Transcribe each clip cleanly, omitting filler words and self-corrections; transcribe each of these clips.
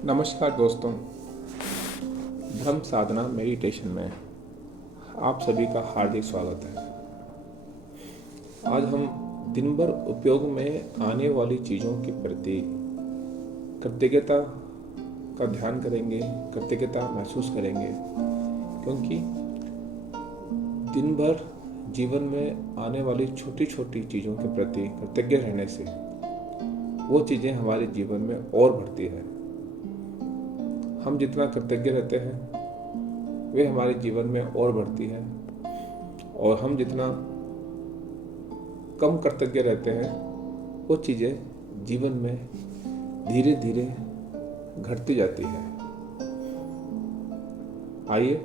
नमस्कार दोस्तों। ब्रह्म साधना मेडिटेशन में आप सभी का हार्दिक स्वागत है। आज हम दिन भर उपयोग में आने वाली चीज़ों के प्रति कृतज्ञता का ध्यान करेंगे, कृतज्ञता महसूस करेंगे, क्योंकि दिन भर जीवन में आने वाली छोटी छोटी चीज़ों के प्रति कृतज्ञ रहने से वो चीज़ें हमारे जीवन में और बढ़ती है। हम जितना कृतज्ञ रहते हैं वे हमारे जीवन में और बढ़ती है, और हम जितना कम कृतज्ञ रहते हैं वो चीज़ें जीवन में धीरे धीरे घटती जाती है। आइए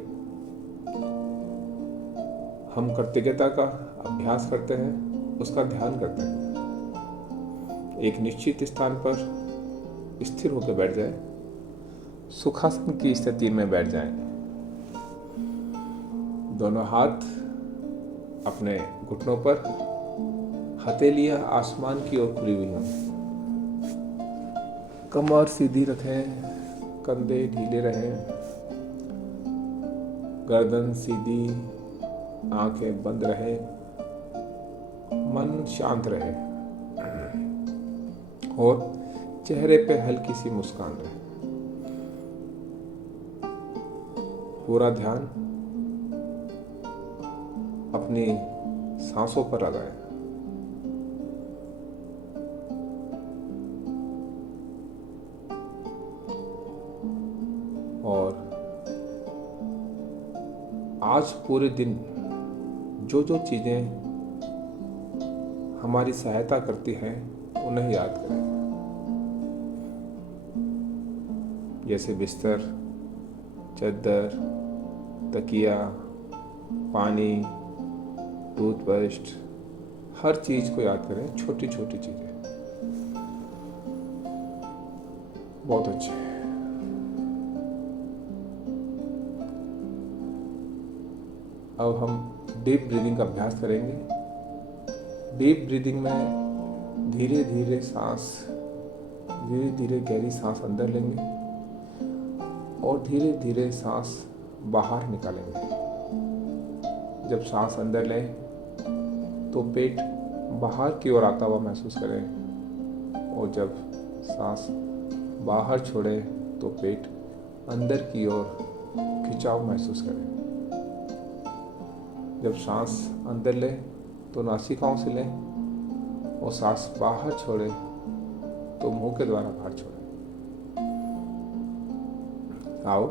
हम कृतज्ञता का अभ्यास करते हैं, उसका ध्यान करते हैं। एक निश्चित स्थान पर स्थिर होकर बैठ जाए, सुखासन की स्थिति में बैठ जाएं। दोनों हाथ अपने घुटनों पर, हथेलियां आसमान की ओर खुली हुई हों। कमर सीधी रखें, कंधे ढीले रहें, गर्दन सीधी, आंखें बंद रहे, मन शांत रहे और चेहरे पे हल्की सी मुस्कान रहे। पूरा ध्यान अपनी सांसों पर लगाएं। और आज पूरे दिन जो जो चीज़ें हमारी सहायता करती हैं उन्हें याद करें, जैसे बिस्तर, चादर, तकिया, पानी, टूथपेस्ट, हर चीज़ को याद करें, छोटी छोटी चीज़ें। बहुत अच्छे। अब हम डीप ब्रीदिंग का अभ्यास करेंगे। डीप ब्रीदिंग में धीरे धीरे गहरी सांस अंदर लेंगे और धीरे धीरे सांस बाहर निकालेंगे। जब सांस अंदर लें तो पेट बाहर की ओर आता हुआ महसूस करें, और जब सांस बाहर छोड़ें तो पेट अंदर की ओर खिंचाव महसूस करें। जब सांस अंदर लें तो नासिकाओं से लें, और सांस बाहर छोड़ें तो मुंह के द्वारा बाहर छोड़ें। आओ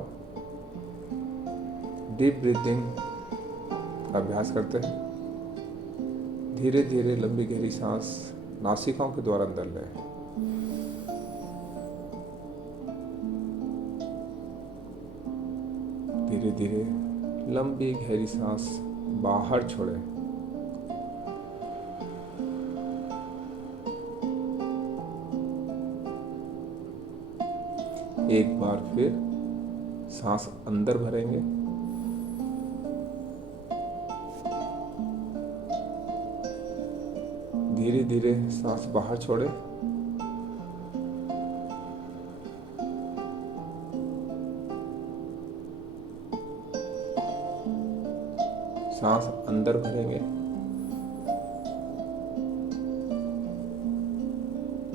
डीप ब्रीथिंग का अभ्यास करते हैं। धीरे धीरे लंबी गहरी सांस नासिकाओं के द्वारा अंदर लें, धीरे धीरे लंबी गहरी सांस बाहर छोड़ें। एक बार फिर सांस अंदर भरेंगे, धीरे धीरे सांस बाहर छोड़ें। सांस अंदर भरेंगे,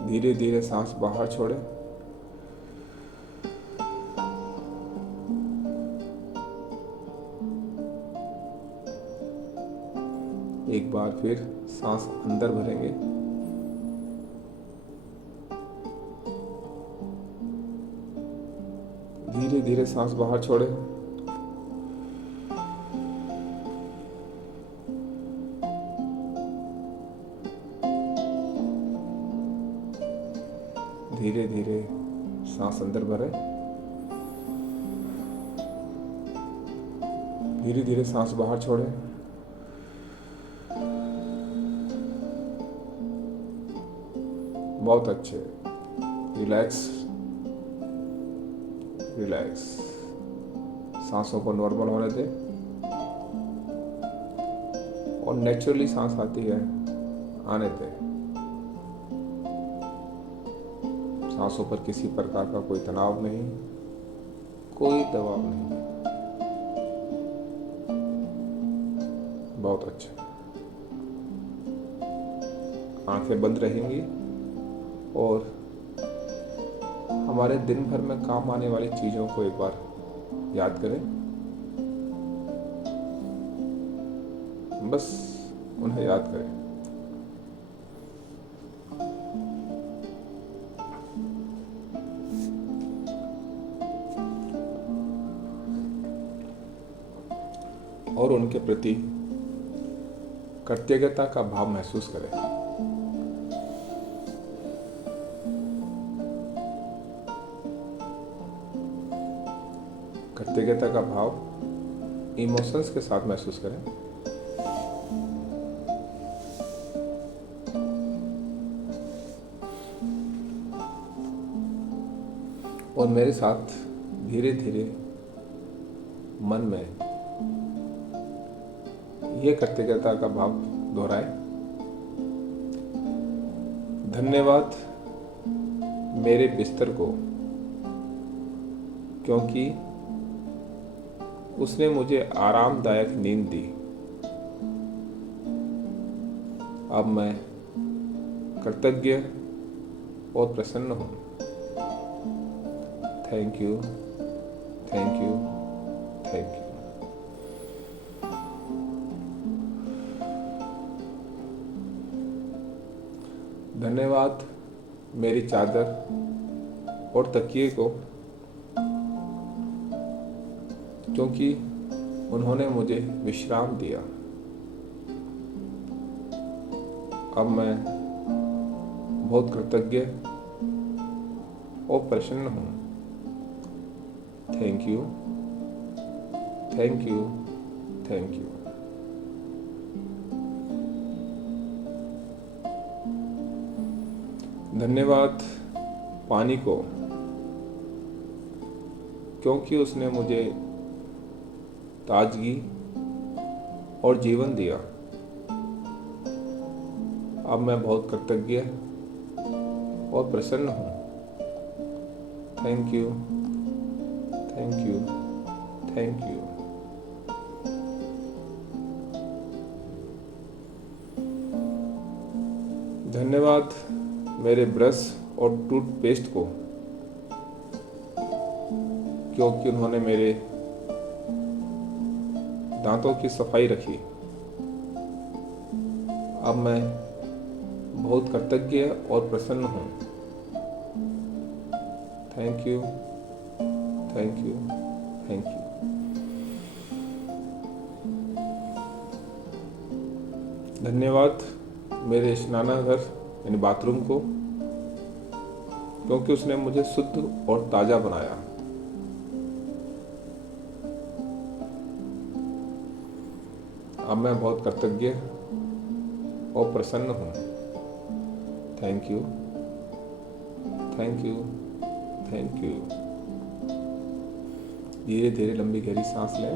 धीरे धीरे सांस बाहर छोड़ें। एक बार फिर सांस अंदर भरेंगे, धीरे धीरे सांस बाहर छोड़ें। धीरे धीरे सांस अंदर भरें, धीरे धीरे सांस बाहर छोड़ें। बहुत अच्छे। Relax relax. सांसों को नॉर्मल होने दें, और नेचुरली सांस आती है आने दें। सांसों पर किसी प्रकार का कोई तनाव नहीं, कोई दबाव नहीं। बहुत अच्छा। आंखें बंद रहेंगी और हमारे दिन भर में काम आने वाली चीज़ों को एक बार याद करें। बस उन्हें याद करें। और उनके प्रति कृतज्ञता का भाव महसूस करें। कृतज्ञता का भाव इमोशंस के साथ महसूस करें। और मेरे साथ धीरे धीरे मन में यह कृतज्ञता का भाव दोहराए। धन्यवाद मेरे बिस्तर को, क्योंकि उसने मुझे आरामदायक नींद दी। अब मैं कृतज्ञ और प्रसन्न हूँ। Thank you, thank you, thank you. धन्यवाद मेरी चादर और तकिए को, क्योंकि उन्होंने मुझे विश्राम दिया। अब मैं बहुत कृतज्ञ और प्रसन्न हूँ। Thank you, thank you, thank you. धन्यवाद पानी को, क्योंकि उसने मुझे ताजगी और जीवन दिया। अब मैं बहुत कृतज्ञ और प्रसन्न हूँ। Thank you, thank you, thank you. धन्यवाद मेरे ब्रश और टूथपेस्ट को, क्योंकि उन्होंने मेरे दांतों की सफाई रखी। अब मैं बहुत कृतज्ञ और प्रसन्न हूँ। Thank you, thank you, thank you. धन्यवाद मेरे स्नानाघर यानी बाथरूम को, क्योंकि उसने मुझे शुद्ध और ताज़ा बनाया। अब मैं बहुत कृतज्ञ और प्रसन्न हूँ। Thank you, thank you, thank you. धीरे धीरे लंबी गहरी सांस लें।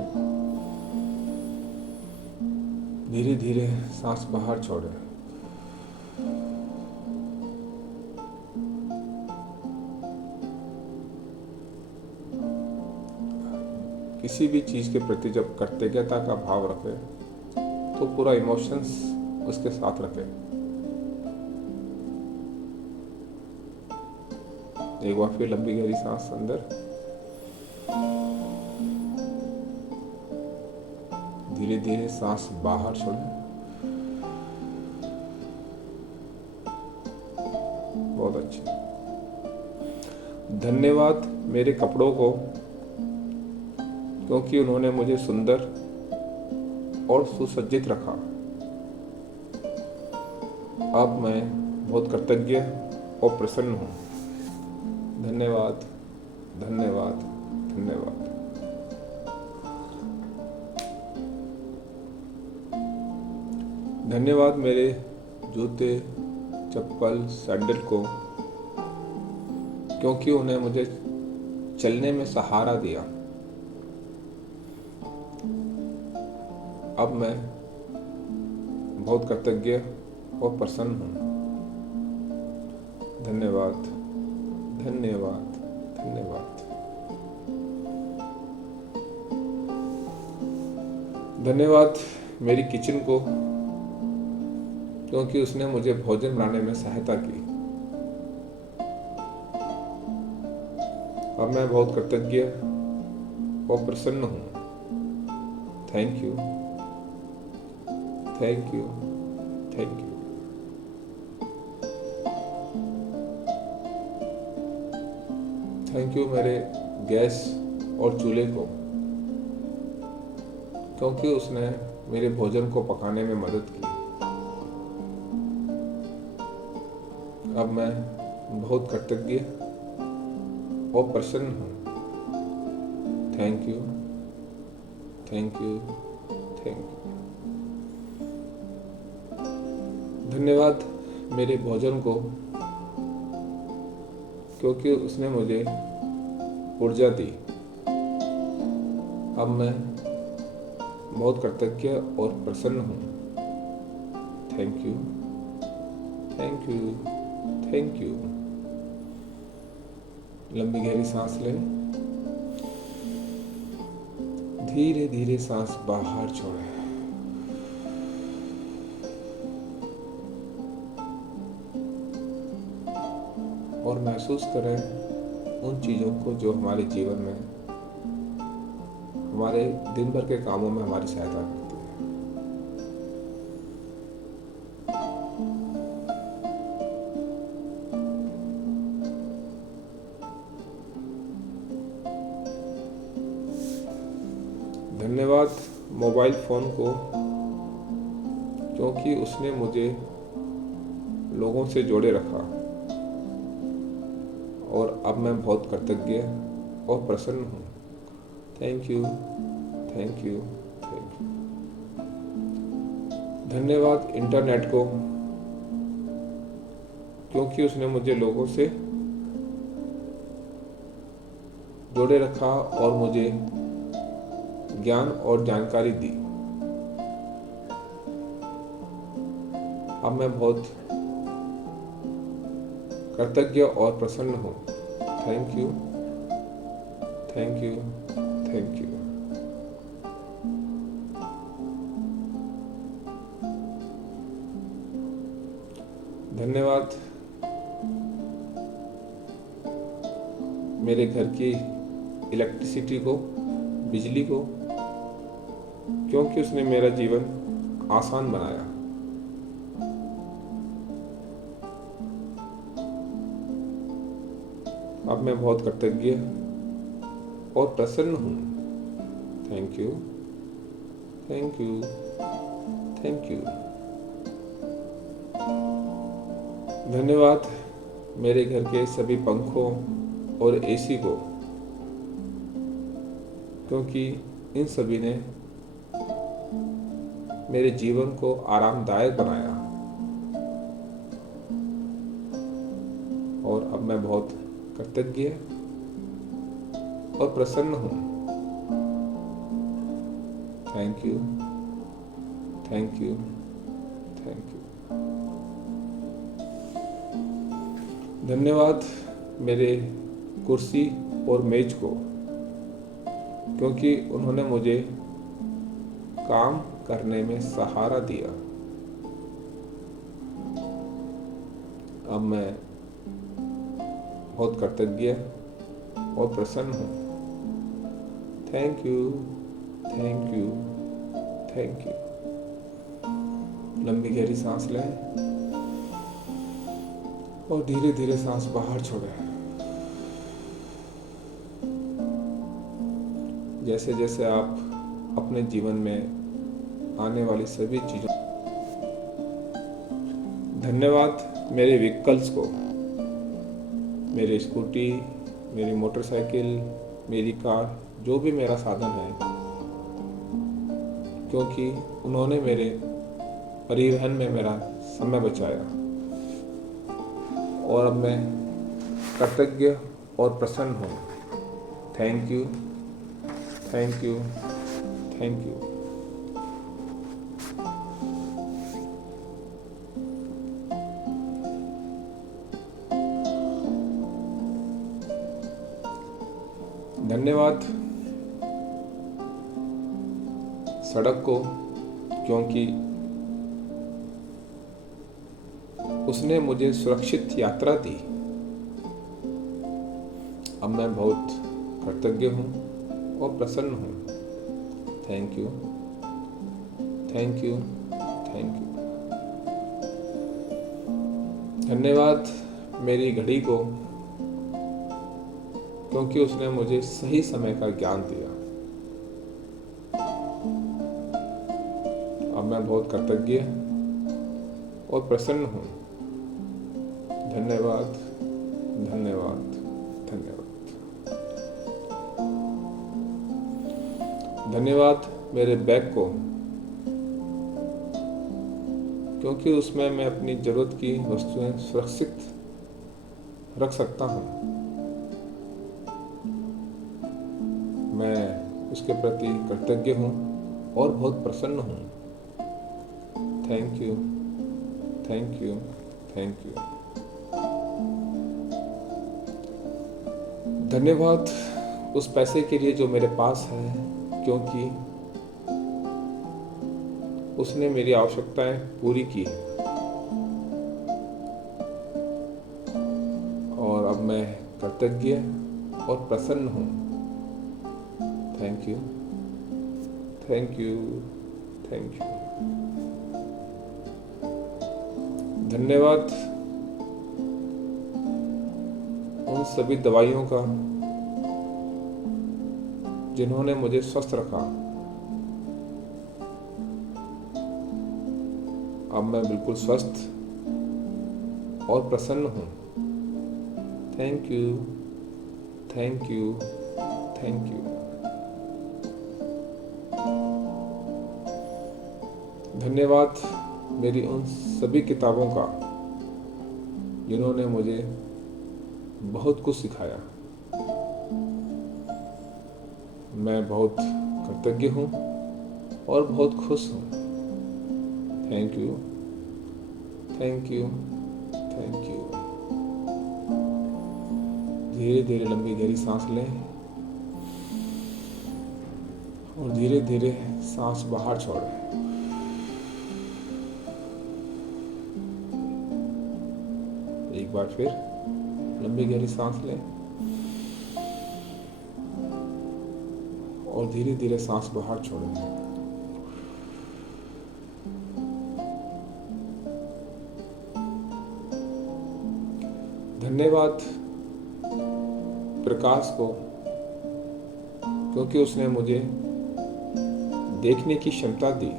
धीरे धीरे सांस बाहर छोड़ें। किसी भी चीज़ के प्रति जब कृतज्ञता का भाव रखें तो पूरा इमोशंस उसके साथ रखें। एक बार फिर लंबी गहरी सांस अंदर, धीरे धीरे सांस बाहर छोड़ें। बहुत अच्छा। धन्यवाद मेरे कपड़ों को, क्योंकि उन्होंने मुझे सुंदर और सुसज्जित रखा। अब मैं बहुत कृतज्ञ और प्रसन्न हूँ। धन्यवाद, धन्यवाद, धन्यवाद। धन्यवाद मेरे जूते, चप्पल, सैंडल को, क्योंकि उन्हें मुझे चलने में सहारा दिया। अब मैं बहुत कृतज्ञ और प्रसन्न हूँ। धन्यवाद, धन्यवाद, धन्यवाद। धन्यवाद मेरी किचन को, क्योंकि उसने मुझे भोजन बनाने में सहायता की। अब मैं बहुत कृतज्ञ और प्रसन्न हूँ। Thank you, thank you, thank you. Thank you मेरे गैस और चूल्हे को, क्योंकि उसने मेरे भोजन को पकाने में मदद की। अब मैं बहुत कृतज्ञ और प्रसन्न हूँ। Thank you, thank you, thank you. धन्यवाद मेरे भोजन को, क्योंकि उसने मुझे ऊर्जा दी। अब मैं बहुत कृतज्ञ और प्रसन्न हूँ। Thank you, thank you, thank you. लंबी गहरी सांस लें, धीरे धीरे सांस बाहर छोड़ें। और महसूस करें उन चीज़ों को जो हमारे जीवन में, हमारे दिन भर के कामों में हमारी सहायता करती है। धन्यवाद मोबाइल फ़ोन को, क्योंकि उसने मुझे लोगों से जोड़े रखा। और अब मैं बहुत कृतज्ञ और प्रसन्न हूँ। Thank you, thank you, thank you. धन्यवाद इंटरनेट को, क्योंकि उसने मुझे लोगों से जोड़े रखा और मुझे ज्ञान और जानकारी दी। अब मैं बहुत कृतज्ञ और प्रसन्न हूँ। Thank you, thank you, thank you. धन्यवाद मेरे घर की इलेक्ट्रिसिटी को, बिजली को, क्योंकि उसने मेरा जीवन आसान बनाया। अब मैं बहुत कृतज्ञ और प्रसन्न हूँ। Thank you, thank you, thank you. धन्यवाद मेरे घर के सभी पंखों और एसी को, क्योंकि इन सभी ने मेरे जीवन को आरामदायक बनाया। और अब मैं बहुत कृतज्ञ और प्रसन्न हूँ। Thank you, thank you, thank you. धन्यवाद मेरे कुर्सी और मेज को, क्योंकि उन्होंने मुझे काम करने में सहारा दिया। अब मैं बहुत कृतज्ञ और प्रसन्न हूँ। Thank you, thank you, thank you. लंबी गहरी सांस लें और धीरे धीरे सांस बाहर छोड़ें। जैसे जैसे आप अपने जीवन में आने वाली सभी चीज़ों, धन्यवाद मेरे व्हीकल्स को, मेरी स्कूटी, मेरी मोटरसाइकिल, मेरी कार, जो भी मेरा साधन है, क्योंकि उन्होंने मेरे परिवहन में मेरा समय बचाया। और अब मैं कृतज्ञ और प्रसन्न हूँ। Thank you, thank you, thank you. धन्यवाद सड़क को, क्योंकि उसने मुझे सुरक्षित यात्रा दी। अब मैं बहुत कृतज्ञ हूँ और प्रसन्न हूँ। Thank you, thank you, thank you. धन्यवाद मेरी घड़ी को, क्योंकि उसने मुझे सही समय का ज्ञान दिया। अब मैं बहुत कृतज्ञ और प्रसन्न हूँ। धन्यवाद, धन्यवाद, धन्यवाद। धन्यवाद मेरे बैग को, क्योंकि उसमें मैं अपनी जरूरत की वस्तुएं सुरक्षित रख सकता हूँ। मैं उसके प्रति कृतज्ञ हूँ और बहुत प्रसन्न हूँ। Thank you, thank you, thank you. धन्यवाद उस पैसे के लिए जो मेरे पास है, क्योंकि उसने मेरी आवश्यकताएं पूरी की और अब मैं कृतज्ञ और प्रसन्न हूँ। Thank you, thank you, thank you. धन्यवाद उन सभी दवाइयों का जिन्होंने मुझे स्वस्थ रखा। अब मैं बिल्कुल स्वस्थ और प्रसन्न हूँ। Thank you, thank you, thank you. धन्यवाद मेरी उन सभी किताबों का जिन्होंने मुझे बहुत कुछ सिखाया। मैं बहुत कृतज्ञ हूँ और बहुत खुश हूँ। Thank you, thank you, thank you. धीरे धीरे लंबी गहरी सांस लें और धीरे धीरे सांस बाहर छोड़ें। एक बार फिर लंबी गहरी सांस लें और धीरे धीरे सांस बाहर छोड़ें। धन्यवाद प्रकाश को, क्योंकि उसने मुझे देखने की क्षमता दी।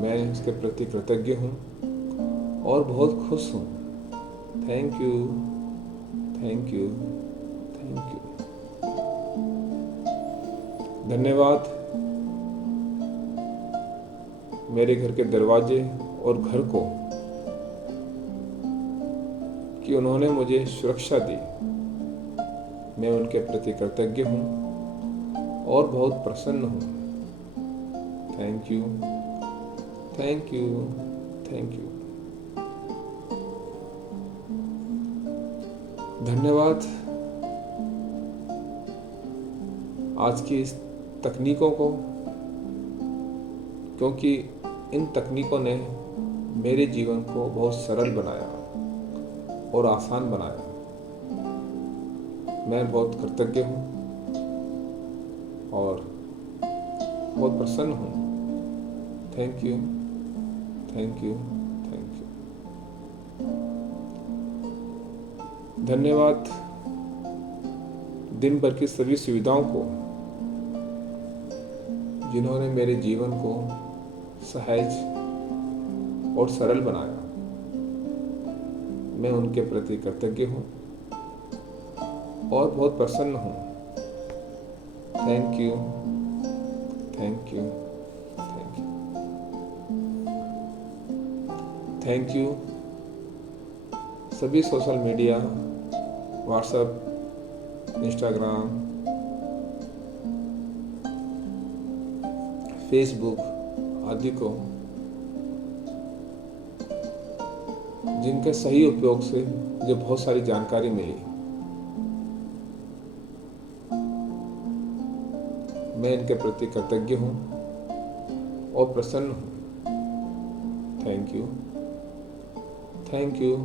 मैं उसके प्रति कृतज्ञ हूँ और बहुत खुश हूँ। Thank you, thank you, thank you. धन्यवाद मेरे घर के दरवाजे और घर को कि उन्होंने मुझे सुरक्षा दी। मैं उनके प्रति कृतज्ञ हूँ और बहुत प्रसन्न हूँ। Thank you, thank you, thank you. धन्यवाद आज की इस तकनीकों को, क्योंकि इन तकनीकों ने मेरे जीवन को बहुत सरल बनाया और आसान बनाया। मैं बहुत कृतज्ञ हूँ और बहुत प्रसन्न हूँ। Thank you, thank you, thank you. धन्यवाद दिन भर की सभी सुविधाओं को जिन्होंने मेरे जीवन को सहज और सरल बनाया। मैं उनके प्रति कृतज्ञ हूँ और बहुत प्रसन्न हूँ। Thank you, thank you, thank you. Thank you सभी social media, WhatsApp, Instagram, Facebook आदि को, जिनके सही उपयोग से मुझे बहुत सारी जानकारी मिली। मैं इनके प्रति कृतज्ञ हूँ और प्रसन्न हूँ। Thank you, thank you,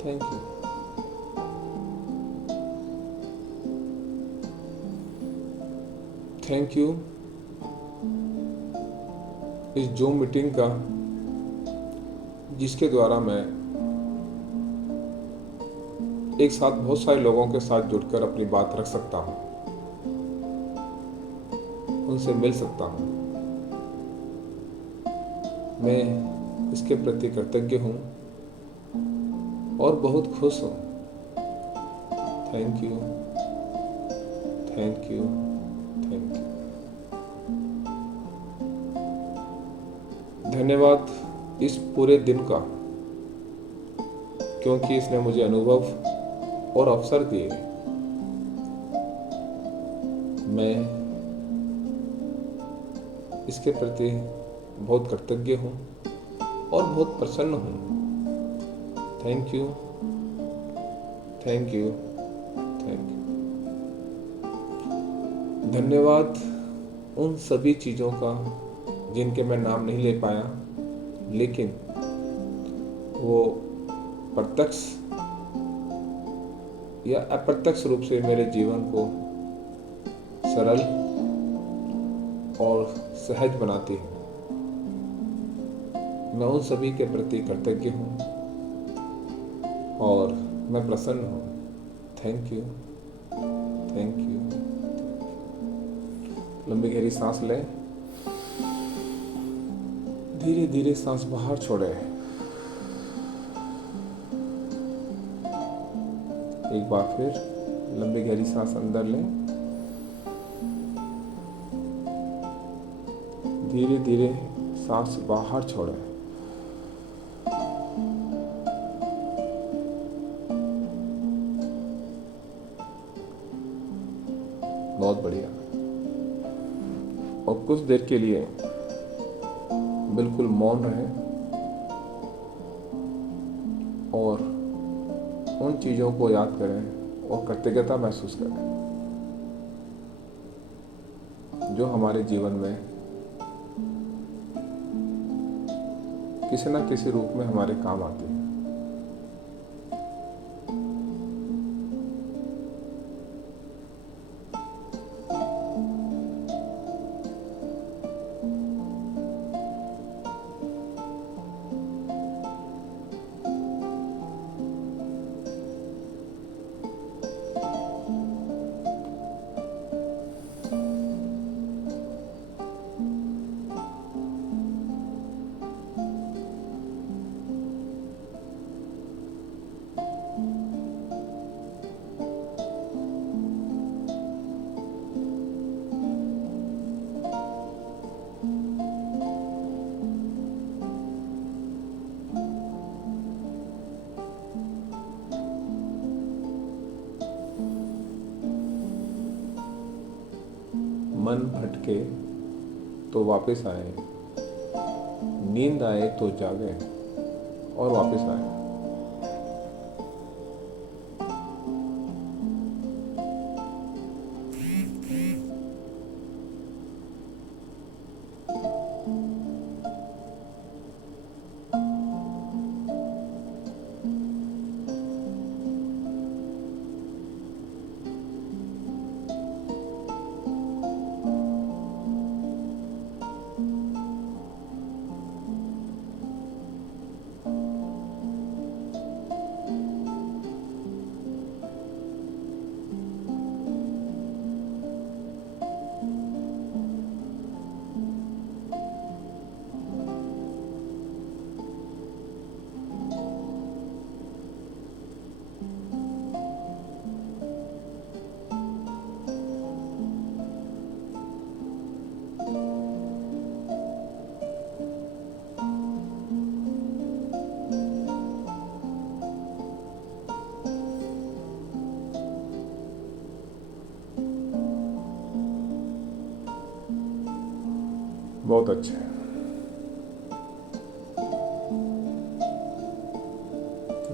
thank you. Thank you इस जूम मीटिंग का, जिसके द्वारा मैं एक साथ बहुत सारे लोगों के साथ जुड़कर अपनी बात रख सकता हूँ, उनसे मिल सकता हूँ। मैं इसके प्रति कृतज्ञ हूँ और बहुत खुश हूँ। Thank you, thank you, thank you. धन्यवाद इस पूरे दिन का, क्योंकि इसने मुझे अनुभव और अवसर दिए। मैं इसके प्रति बहुत कृतज्ञ हूँ और बहुत प्रसन्न हूँ। Thank you, thank you, thank you. धन्यवाद उन सभी चीज़ों का जिनके मैं नाम नहीं ले पाया, लेकिन वो प्रत्यक्ष या अप्रत्यक्ष रूप से मेरे जीवन को सरल और सहज बनाती है। मैं उन सभी के प्रति कृतज्ञ हूँ और मैं प्रसन्न हूँ। Thank you, thank you. लंबी गहरी सांस लें, धीरे धीरे सांस बाहर छोड़ें। एक बार फिर लंबी गहरी सांस अंदर लें, धीरे धीरे सांस बाहर छोड़ें। बहुत बढ़िया। और कुछ देर के लिए बिल्कुल मौन रहें और उन चीज़ों को याद करें और कृतज्ञता महसूस करें जो हमारे जीवन में किसी न किसी रूप में हमारे काम आती है। मन भटके तो वापस आए, नींद आए तो जागे और वापस आए। बहुत अच्छा है।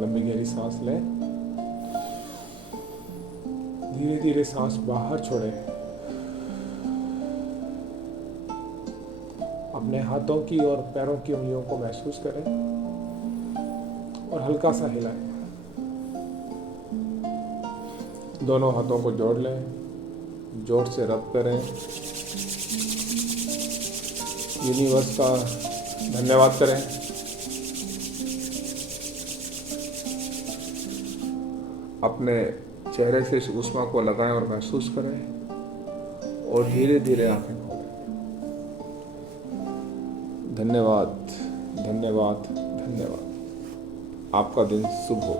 लंबी गहरी सांस लें, धीरे धीरे सांस बाहर छोड़ें अपने हाथों की और पैरों की उंगलियों को महसूस करें और हल्का सा हिलाएं। दोनों हाथों को जोड़ लें, जोर से रब करें। यूनिवर्स का धन्यवाद करें। अपने चेहरे से इस ऊष्मा को लगाएं और महसूस करें और धीरे धीरे आंखें खोलें। धन्यवाद, धन्यवाद, धन्यवाद। आपका दिन शुभ हो।